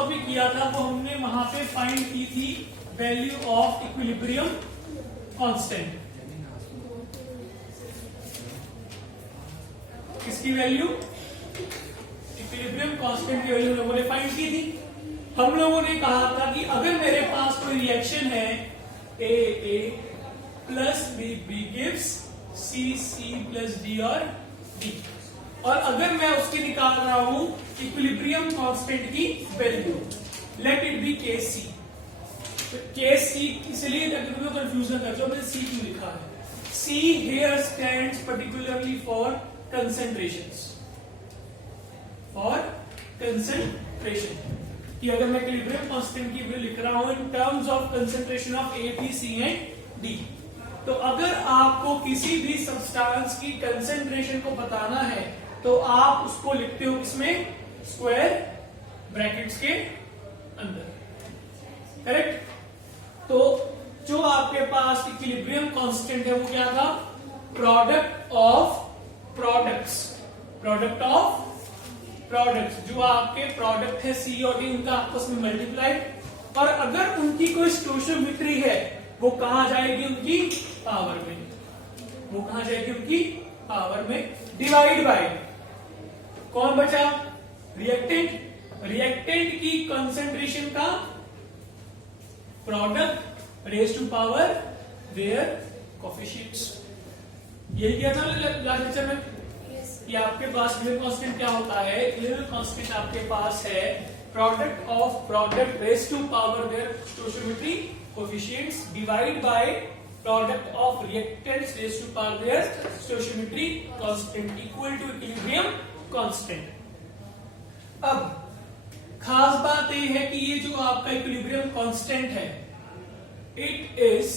Topic किया था वो हमने वहां पे फाइंड की थी वैल्यू ऑफ इक्विलिब्रियम कांस्टेंट। किसकी वैल्यू? इक्विलिब्रियम कांस्टेंट की वैल्यू लोगों ने फाइंड की थी। हम लोगों ने कहा था कि अगर मेरे पास कोई रिएक्शन है A plus B gives C plus D और डी, और अगर मैं उसकी निकाल रहा हूं इक्विलिब्रियम कांस्टेंट की value, let it be K C. के सी इसलिए कंफ्यूजन कर जो मैंने सी क्यों लिखा है। C here stands particularly for concentrations, for concentration. कि अगर मैं इक्विलिब्रियम कांस्टेंट की वैल्यू लिख रहा हूं in terms of concentration of A B C and D, तो अगर आपको किसी भी सब्सटेंस की कंसेंट्रेशन को बताना है तो आप उसको लिखते हो इसमें स्क्वायर ब्रैकेट्स के अंदर, करेक्ट। तो जो आपके पास इक्विलिब्रियम कांस्टेंट है वो क्या था? Product of products, product of products. जो आपके प्रोडक्ट है सी और डी, उनका आपस में मल्टीप्लाई, और अगर उनकी कोई स्टोइचियोमेट्री है वो कहां जाएगी? उनकी पावर में। वो कहां जाएगी? उनकी पावर में। डिवाइड बाय कौन बचा? रिएक्टेंट। रिएक्टेंट की कंसेंट्रेशन का product raise to power their coefficients. यही किया था लास्ट लेक्चर में कि आपके पास इक्विलिब्रियम कांस्टेंट क्या होता है? इक्विलिब्रियम कांस्टेंट आपके पास है product of product raise to power their stoichiometry coefficients divide by product of reactants raise to power their stoichiometry constant equal to equilibrium constant. अब खास बात यह है कि ये जो आपका इक्विलिब्रियम कांस्टेंट है, it is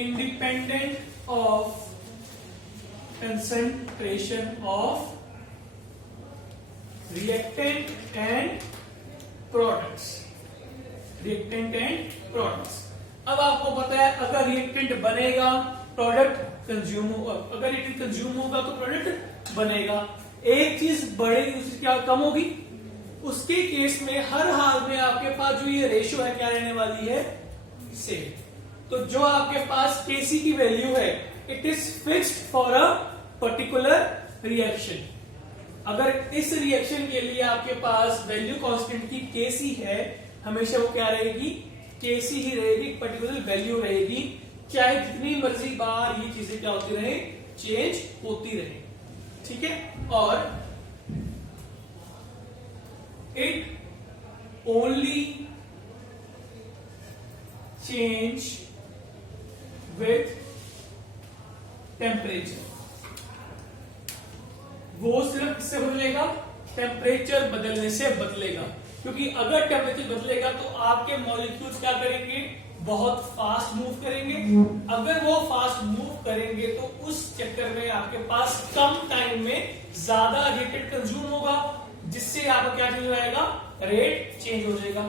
independent of concentration of reactant and products, reactant and products। अब आपको पता है अगर रिएक्टेंट बनेगा प्रोडक्ट कंज्यूम होगा, अगर इट कंज्यूम होगा तो प्रोडक्ट बनेगा। एक चीज बढ़ेगी दूसरी क्या कम होगी? उसके केस में हर हाल में आपके पास जो ये रेशियो है क्या रहने वाली है? सेम। तो जो आपके पास केसी की वैल्यू है it is fixed for a particular reaction. अगर इस रिएक्शन के लिए आपके पास वैल्यू कांस्टेंट की केसी है, हमेशा वो क्या रहेगी? केसी ही रहेगी, पर्टिकुलर वैल्यू रहेगी, चाहे जितनी मर्जी बार ये चीजें क्या होती रहे, चेंज होती रहे, ठीक है। और it only change with temperature. वो सिर्फ किससे बदलेगा? टेम्परेचर बदलने से बदलेगा। क्योंकि अगर टेम्परेचर बदलेगा तो आपके मॉलिक्यूल्स क्या करेंगे? बहुत फास्ट मूव करेंगे। अगर वो फास्ट मूव करेंगे तो उस चक्कर में आपके पास कम टाइम में ज्यादा रिएक्टेंट कंज्यूम होगा, जिससे आपका क्या चेंज हो जाएगा? रेट चेंज हो जाएगा।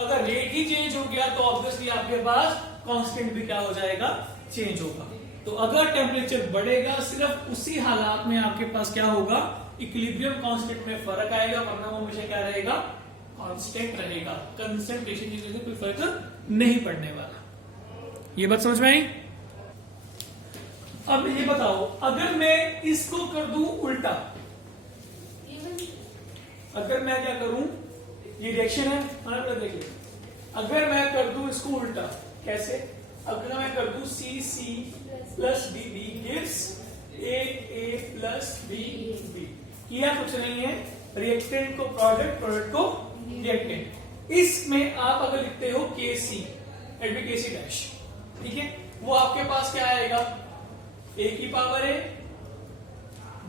अगर रेट ही चेंज हो गया तो ऑब्वियसली आपके पास कांस्टेंट भी क्या हो जाएगा? चेंज होगा। तो अगर टेम्परेचर बढ़ेगा सिर्फ उसी हालात में आपके पास क्या होगा? इक्विलिब्रियम कांस्टेंट में फर्क आएगा, वरना वो हमेशा क्या रहेगा? कांस्टेंट रहेगा। कंसेंट्रेशन की वजह से कोई फर्क नहीं पड़ने वाला। ये बात समझ में आई? अब ये बताओ, अगर मैं इसको कर दूं उल्टा, अगर मैं क्या करूं, ये रिएक्शन है, देख लो, अगर मैं कर दूं इसको उल्टा, कैसे? अगर मैं कर दूं C C plus D D gives A plus B B, किया कुछ नहीं है, रिएक्टेंट को प्रोडक्ट, प्रोडक्ट को रिएक्टेंट। इसमें आप अगर लिखते हो के सी eight B K C dash, ठीक है, वो आपके पास क्या आएगा? ए की पावर ए,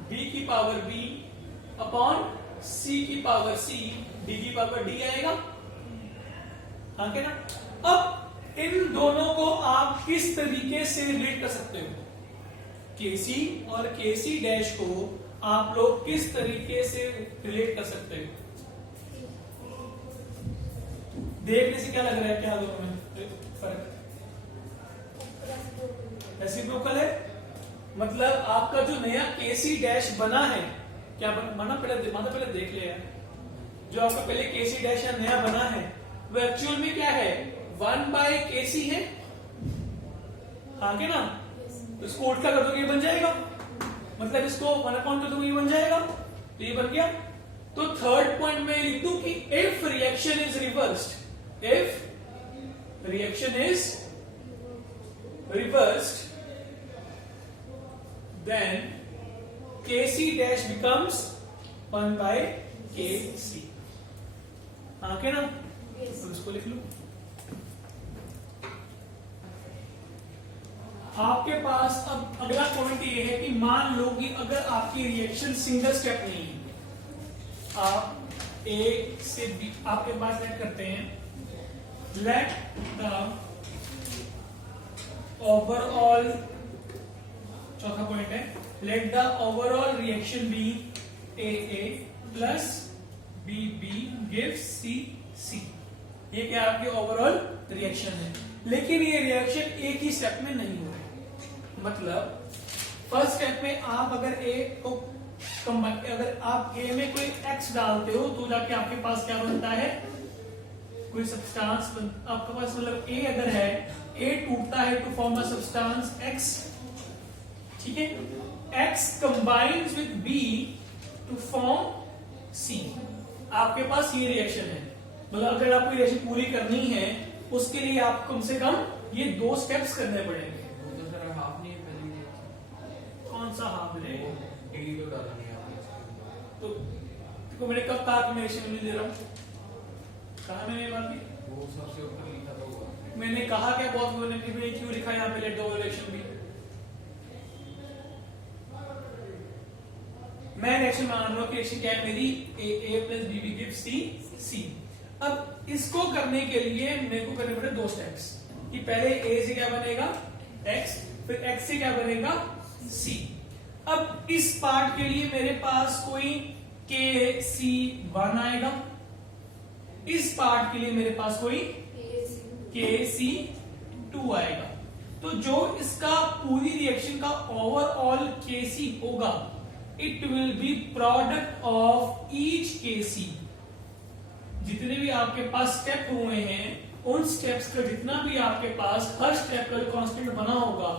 बी की पावर बी अपॉन सी की पावर सी, डी की पावर डी आएगा, हाँ क्या ना। अब इन दोनों को आप किस तरीके से रिलेट कर सकते हो? केसी और केसी डैश को आप लोग किस तरीके से रिलेट कर सकते हो? देखने से क्या लग रहा है, क्या दोनों में फर्क? रेसिप्रोकल है। मतलब आपका जो नया केसी डैश बना है क्या बना पहले देख ले यार। जो आपका पहले केसी डैश नया बना है वो एक्चुअल में क्या है, 1/kc है, हाँ के ना। तो इसको उल्टा कर दो ये बन जाएगा, मतलब इसको 1 कर दो ये बन जाएगा, तो ये बन गया। तो थर्ड पॉइंट में लिख दूं कि if reaction is reversed, if reaction is reversed then kc dash becomes 1/kc, हाँ के ना। तो इसको लिख लो। आपके पास अब अगला पॉइंट ये है कि मान लो कि अगर आपकी रिएक्शन सिंगल स्टेप नहीं है, आप ए से बी, आपके पास लेट करते हैं, लेट द ओवरऑल, चौथा पॉइंट है, let the overall reaction B A plus B gives C. ये क्या आपकी ओवरऑल रिएक्शन है, लेकिन ये रिएक्शन एक ही स्टेप में नहीं हो रही। मतलब फर्स्ट स्टेप में आप अगर ए को अगर आप ए में कोई एक्स डालते हो तो जाके आपके पास क्या बनता है, कोई सब्सटेंस आपके पास, मतलब ए अगर है, ए टूटता है to form a substance X, ठीक है। X combines with B to form C। आपके पास ये रिएक्शन है, मतलब अगर आपको रिएक्शन पूरी करनी है उसके लिए आप कम से कम ये 2 स्टेप्स करने पड़ेंगे। तो सर हाफ नहीं है, कौन सा हाफ है? डिग्री तो डाला नहीं आपने। तो मैंने कब कहा कि मैं रिएक्शन नहीं दे रहा हूँ? कहा मैंने बात की? वो सबसे ऊपर लिखा था वो। मैंने कहा क्या बहुत लोगों ने क्यों लिखा यहाँ पे लेट द रिएक्शन भी? मैं रिएक्शन मान रहा हूं कि रिएक्शन क्या है मेरी, ए प्लस बी गिव्स सी। अब इसको करने के लिए मेरे को करने पड़े 2 स्टेप्स, कि पहले ए से क्या बनेगा x, फिर x से क्या बनेगा c। अब इस पार्ट के लिए मेरे पास कोई KC1 आएगा, इस पार्ट के लिए मेरे पास कोई KC2 आएगा। तो जो इसका पूरी रिएक्शन का ओवरऑल KC होगा, it will be product of each KC. जितने भी आपके पास स्टेप हुए हैं उन स्टेप्स का जितना भी आपके पास हर स्टेप का कांस्टेंट बना होगा,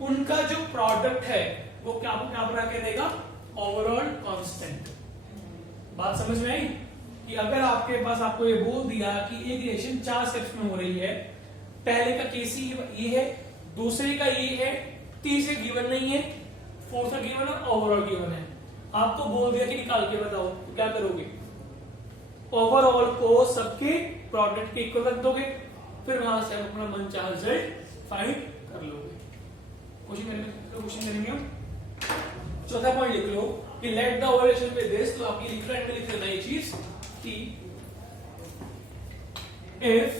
उनका जो प्रोडक्ट है वो क्या बना के देगा, ओवरऑल कांस्टेंट। बात समझ में आई? कि अगर आपके पास आपको ये बोल दिया कि एक रिएक्शन 4 स्टेप्स में हो रही है, पहले का केसी ये है, दूसरे का ये है, तीसरे गिवन नहीं है, फोर्थ का गिवन और ओवरऑल गिवन है। आपको बोल दिया कि निकाल के बताओ, तो क्या करोगे, ओवरऑल को सबके प्रोडक्ट के इक्वल रख दोगे, फिर वहां से आप अपना मनचाहा रिजल्ट फाइंड कर लोगे। क्वेश्चन करेंगे हम। चौथा पॉइंट लिख लो कि लेट द ओवरलेशन पे दिस, तो आपकी लिख रहे लिख लेना ये चीज कि if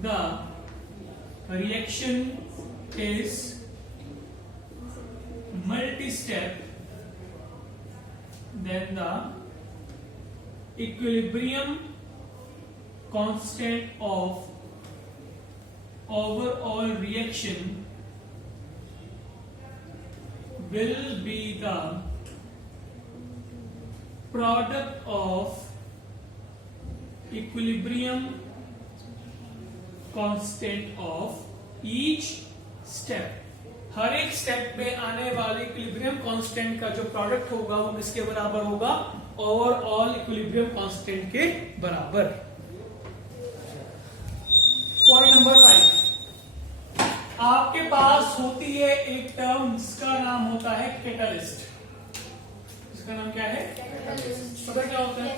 the reaction is multi-step, then the equilibrium constant of overall reaction will be the product of equilibrium constant of each step। हर एक स्टेप में आने वाले इक्विलिब्रियम कांस्टेंट का जो प्रोडक्ट होगा वो किसके बराबर होगा, ओवरऑल इक्विलिब्रियम कांस्टेंट के बराबर। पॉइंट नंबर 5, आपके पास होती है एक टर्म जिसका नाम होता है कैटलिस्ट। इसका नाम क्या है? पता क्या होता है?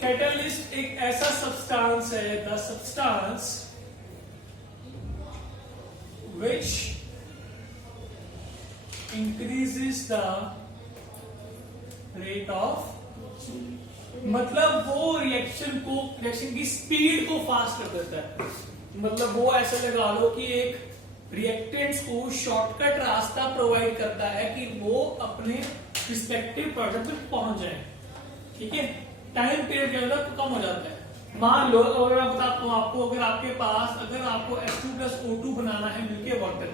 कैटलिस्ट एक ऐसा सब्सटेंस है, the substance which increases the rate of, मतलब वो रिएक्शन की स्पीड को फास्ट कर देता है। मतलब वो ऐसा लगा लो कि एक रिएक्टेंट्स को शॉर्टकट रास्ता प्रोवाइड करता है कि वो अपने रिस्पेक्टिव प्रोडक्ट पे पहुंच जाए। ठीक है, टाइम पीरियड क्या होता है, कम हो जाता है। मान लो अगर मैं बताता हूं आपको, अगर आपको H2+O2 बनाना है मिलके वाटर,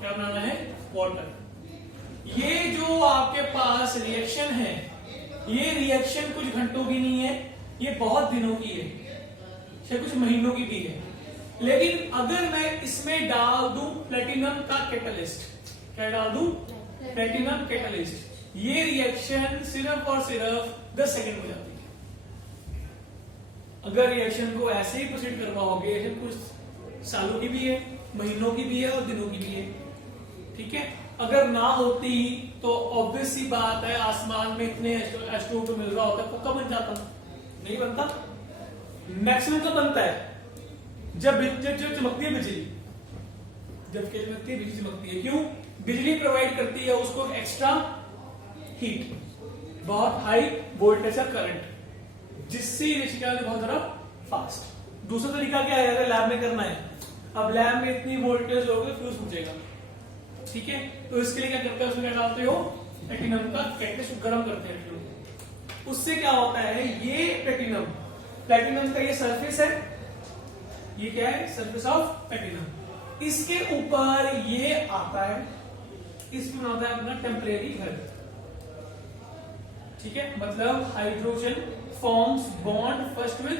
क्या बनाना है, वाटर, ये जो आपके पास रिएक्शन है, ये रिएक्शन कुछ घंटों की नहीं है, ये बहुत दिनों की है, शायद कुछ महीनों की भी है। लेकिन अगर मैं इसमें डाल दूं प्लेटिनम का कैटलिस्ट, क्या डाल दूं? प्लेटिनम कैटलिस्ट, ये रिएक्शन सिर्फ और सिर्फ 10 सेकंड में जाती है। अगर रिएक्शन को ऐसे ही प्रोसीड करवाओगे, कुछ सालों की भी है, महीनों की भी है और दिनों की भी है, ठीक है। अगर ना होती तो ऑब्वियस सी बात है, आसमान में इतने H2O मिल रहा होता, पक्का बन जाता, नहीं बनता। मैक्सिमम तो बनता है जब चमकती है बिजली, जब चमकती है बिजली चमकती है। क्यों? बिजली प्रोवाइड करती है उसको एक्स्ट्रा हीट, बहुत हाई वोल्टेज का करंट, जिससे रिएक्शन बहुत ज्यादा फास्ट। दूसरा तरीका क्या है, अगर लैब में करना है, अब लैब में इतनी वोल्टेज होगी फ्यूज पूछेगा, ठीक है। तो इसके लिए क्या करते हैं, उसमें क्या डालते हो? प्लेटिनम का कैटलिस्ट गर्म करते हैं। उससे क्या होता है, ये प्लेटिनम का ये सरफेस है, ये क्या है? Surface of platinum. इसके ऊपर ये आता है, इसमें आता है अपना टेम्परेरी घर, ठीक है। मतलब hydrogen forms bond first with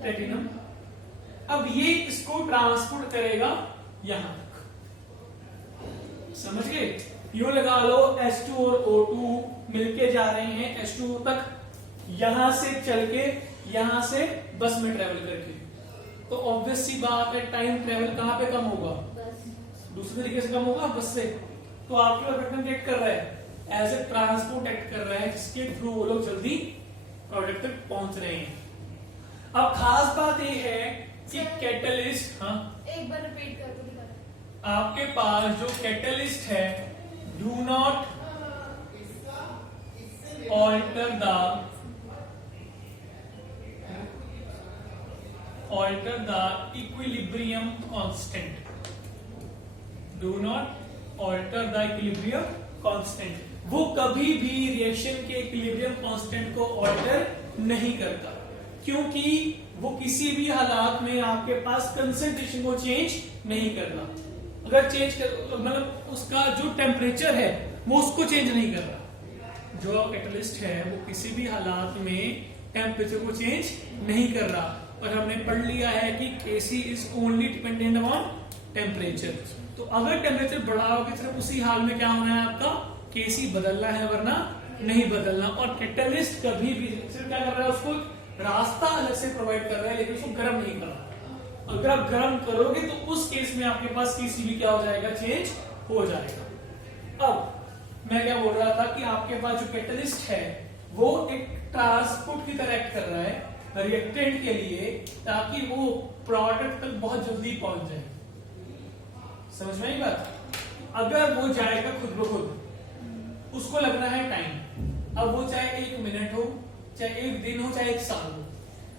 platinum. अब ये इसको ट्रांसपोर्ट करेगा यहां तक, समझ गए? यो लगा लो H2 और O2 मिलके जा रहे हैं H2O तक, यहां से चल के, यहां से बस में ट्रेवल करके। तो ऑब्वियस सी बात है, टाइम ट्रेवल कहां पे कम होगा? दूसरे तरीके से कम होगा, बस से। तो आपके प्रोडक्ट एक्ट कर रहा है एज ए ट्रांसपोर्ट एक्ट कर रहा है, जिसके थ्रू वो लोग जल्दी प्रोडक्ट तक पहुंच रहे हैं। अब खास बात ये है कि कैटलिस्ट, हाँ एक बार रिपीट कर दो। आपके पास जो कैटलिस्ट है, do not alter the equilibrium constant, do not alter the equilibrium constant. वो कभी भी रिएक्शन के इक्विलिब्रियम कांस्टेंट को ऑल्टर नहीं करता, क्योंकि वो किसी भी हालात में आपके पास कंसंट्रेशन को चेंज नहीं करना। अगर चेंज कर, मतलब उसका जो टेम्परेचर है वो उसको चेंज नहीं कर रहा। जो कैटलिस्ट है वो किसी भी हालात में टेम्परेचर को चेंज नहीं कर रहा। और हमने पढ़ लिया है कि Kc is only dependent on temperature. तो अगर टेम्परेचर बढ़ा होगा सिर्फ उसी हाल में क्या होना है, आपका Kc बदलना है, वरना नहीं बदलना। और कैटलिस्ट कभी भी सिर्फ क्या कर रहा है, उसको रास्ता अलग से प्रोवाइड कर रहा है, लेकिन उसको गर्म नहीं कर रहा। अगर आप गर्म करोगे तो उस केस में आपके पास Kc भी क्या हो जाएगा, चेंज हो जाएगा। अब मैं क्या बोल रहा था कि आपके पास जो कैटलिस्ट है वो एक ट्रांसपोर्ट की तरह एक्ट कर रहा है रिएक्टेंट के लिए, ताकि वो प्रोडक्ट तक बहुत जल्दी पहुंच जाए। समझ में आई बात? अगर वो जाएगा खुद ब खुद, उसको लगना है टाइम। अब वो चाहे 1 मिनट हो, चाहे 1 दिन हो, चाहे 1 साल हो।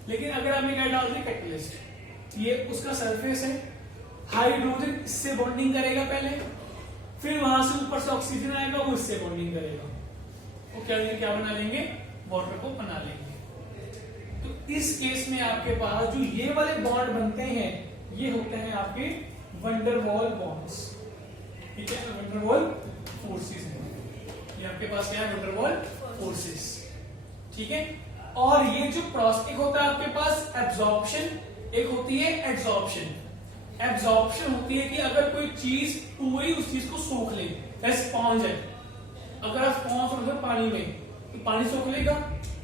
लेकिन अगर आपने क्या डाल दिया कैटलिस्ट, ये उसका सरफेस है, हाइड्रोजन इससे बॉन्डिंग करेगा पहले, फिर वहां से ऊपर से ऑक्सीजन आएगा, वो इससे बॉन्डिंग करेगा, वो क्या बना लेंगे, वाटर को बना लेंगे। तो इस केस में आपके पास जो ये वाले बॉन्ड बनते हैं, ये होते हैं आपके वंडरवॉल बॉन्ड्स, ठीक है। वंडरवॉल फोर्सेस है, ये आपके पास क्या है, वंडरवॉल फोर्सेस, ठीक है। और ये जो प्रोसेस, एक होता है आपके पास एब्जॉर्प्शन, एक होती है एड्सॉर्प्शन। एब्जॉर्प्शन होती है कि अगर कोई चीज पूरी उस चीज को सोख ले, जैसे स्पॉन्ज है, अगर आप स्पॉन्ज रखो पानी में तो पानी सोख लेगा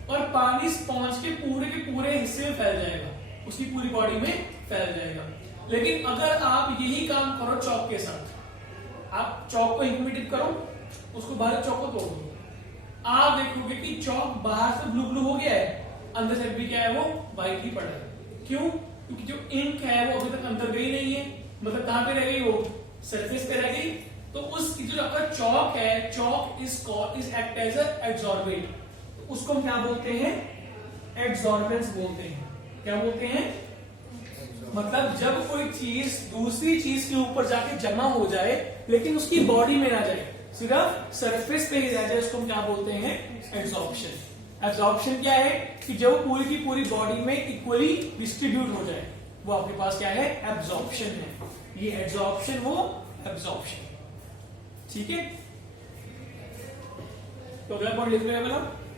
और पानी स्पॉन्ज के पूरे हिस्से में फैल जाएगा, उसकी पूरी बॉडी में फैल जाएगा। लेकिन अगर आप यही काम करो चौक के साथ, आप चौक को इंक में डिप करो, उसको बाहर चौक को तोड़ दो, आप देखोगे कि चौक बाहर से ब्लू ब्लू हो गया है, अंदर से भी क्या है, वो व्हाइट ही पड़ा है। क्यों? क्योंकि जो इंक है वो अभी तक अंदर गई नहीं है, मतलब कहां पे रह गई, वो सरफेस पे रह गई। तो उस जो आपका चौक है, चौक इज एक्ट एज एब्जॉर्बेंट, उसको हम क्या बोलते हैं, एब्जॉर्बेंस बोलते हैं। क्या बोलते हैं? मतलब जब कोई चीज दूसरी चीज के ऊपर जाके जमा हो जाए लेकिन उसकी बॉडी में ना जाए, सिर्फ सरफेस पे ही रह जाए, उसको हम क्या बोलते हैं, एब्जॉर्प्शन। एब्जॉर्प्शन क्या है कि जब पूरी की पूरी बॉडी में इक्वली डिस्ट्रीब्यूट हो जाए, वो आपके पास क्या है, एब्जॉर्प्शन है। ये एब्जॉर्प्शन, वो एब्जॉर्प्शन, ठीक है। तो अगला पॉइंट लिख रहे हैं